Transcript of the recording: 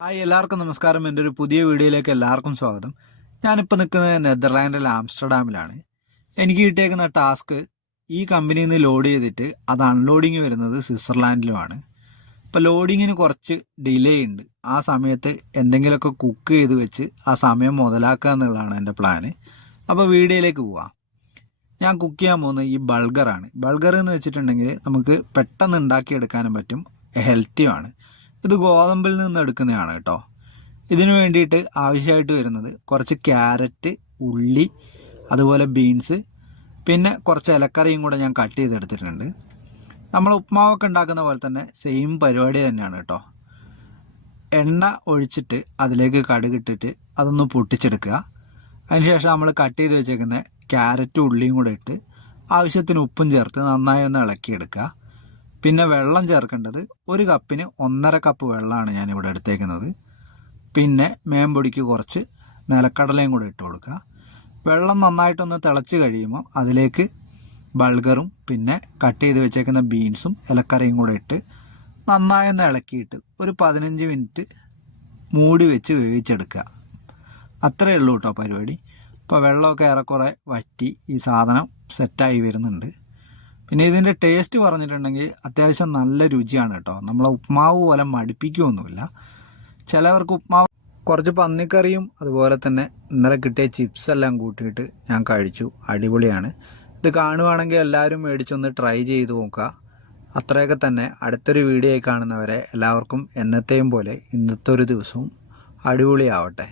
Hi എല്ലാവർക്കും നമസ്കാരം. എൻ്റെ ഒരു പുതിയ വീഡിയോയിലേക്ക് എല്ലാവർക്കും സ്വാഗതം. ഞാനിപ്പോൾ നിൽക്കുന്നത് നെതർലാൻഡിലെ ആംസ്റ്റർഡാമിലാണ്. എനിക്ക് കിട്ടിയേക്കുന്ന ടാസ്ക് ഈ കമ്പനിയിൽ നിന്ന് ലോഡ് ചെയ്തിട്ട് അത് അൺലോഡിങ് വരുന്നത് സ്വിറ്റ്സർലാൻഡിലുമാണ്. ഇപ്പോൾ ലോഡിങ്ങിന് കുറച്ച് ഡിലേ ഉണ്ട്. ആ സമയത്ത് എന്തെങ്കിലുമൊക്കെ കുക്ക് ചെയ്ത് വെച്ച് ആ സമയം മുതലാക്കുക എന്നുള്ളതാണ് എൻ്റെ പ്ലാന്. അപ്പോൾ വീഡിയോയിലേക്ക് പോവാം. ഞാൻ കുക്ക് ചെയ്യാൻ പോകുന്നത് ഈ ബൾഗറാണ്. ബൾഗർ എന്ന് വെച്ചിട്ടുണ്ടെങ്കിൽ നമുക്ക് പെട്ടെന്ന് ഉണ്ടാക്കിയെടുക്കാനും പറ്റും, ഹെൽത്തിയുമാണ്. ഇത് ഗോതമ്പിൽ നിന്ന് എടുക്കുന്നതാണ് കേട്ടോ. ഇതിനു വേണ്ടിയിട്ട് ആവശ്യമായിട്ട് വരുന്നത് കുറച്ച് ക്യാരറ്റ്, ഉള്ളി, അതുപോലെ ബീൻസ്, പിന്നെ കുറച്ച് ഇലക്കറിയും കൂടെ ഞാൻ കട്ട് ചെയ്തെടുത്തിട്ടുണ്ട്. നമ്മൾ ഉപ്മാവൊക്കെ ഉണ്ടാക്കുന്ന പോലെ തന്നെ സെയിം പരിപാടി തന്നെയാണ് കേട്ടോ. എണ്ണ ഒഴിച്ചിട്ട് അതിലേക്ക് കടുകിട്ടിട്ട് അതൊന്ന് പൊട്ടിച്ചെടുക്കുക. അതിനുശേഷം നമ്മൾ കട്ട് ചെയ്ത് വെച്ചേക്കുന്ന ക്യാരറ്റും ഉള്ളിയും കൂടെ ഇട്ട് ആവശ്യത്തിന് ഉപ്പും ചേർത്ത് നന്നായി ഒന്ന് ഇളക്കിയെടുക്കുക. പിന്നെ വെള്ളം ചേർക്കേണ്ടത് 1 കപ്പിന് 1.5 കപ്പ് വെള്ളമാണ് ഞാനിവിടെ എടുത്തേക്കുന്നത്. പിന്നെ മേമ്പൊടിക്ക് കുറച്ച് നിലക്കടലയും കൂടെ ഇട്ട് കൊടുക്കുക. വെള്ളം നന്നായിട്ടൊന്ന് തിളച്ച് കഴിയുമ്പോൾ അതിലേക്ക് ബൾഗറും പിന്നെ കട്ട് ചെയ്ത് വെച്ചേക്കുന്ന ബീൻസും ഇലക്കറിയും കൂടെ ഇട്ട് നന്നായി ഒന്ന് ഇളക്കിയിട്ട് ഒരു 15 മിനിറ്റ് മൂടി വെച്ച് വേവിച്ചെടുക്കുക. അത്രയേ ഉള്ളൂ കേട്ടോ പരിപാടി. ഇപ്പോൾ വെള്ളമൊക്കെ ഏറെക്കുറെ വറ്റി ഈ സാധനം സെറ്റായി വരുന്നുണ്ട്. പിന്നെ ഇതിൻ്റെ ടേസ്റ്റ് പറഞ്ഞിട്ടുണ്ടെങ്കിൽ അത്യാവശ്യം നല്ല രുചിയാണ് കേട്ടോ. നമ്മളെ ഉപ്മാവ് പോലെ മടുപ്പിക്കുകയൊന്നുമില്ല. ചിലവർക്ക് ഉപ്മാവ് കുറച്ച് പന്നിക്കറിയും അതുപോലെ തന്നെ ഇന്നലെ കിട്ടിയ ചിപ്സ് എല്ലാം കൂട്ടിയിട്ട് ഞാൻ കഴിച്ചു. അടിപൊളിയാണ്. ഇത് കാണുവാണെങ്കിൽ എല്ലാവരും മേടിച്ചൊന്ന് ട്രൈ ചെയ്ത് നോക്കുക. അത്രയൊക്കെ തന്നെ. അടുത്തൊരു വീഡിയോ കാണുന്നവരെ എല്ലാവർക്കും എന്നത്തെയും പോലെ ഇന്നത്തെ ഒരു ദിവസവും അടിപൊളിയാവട്ടെ.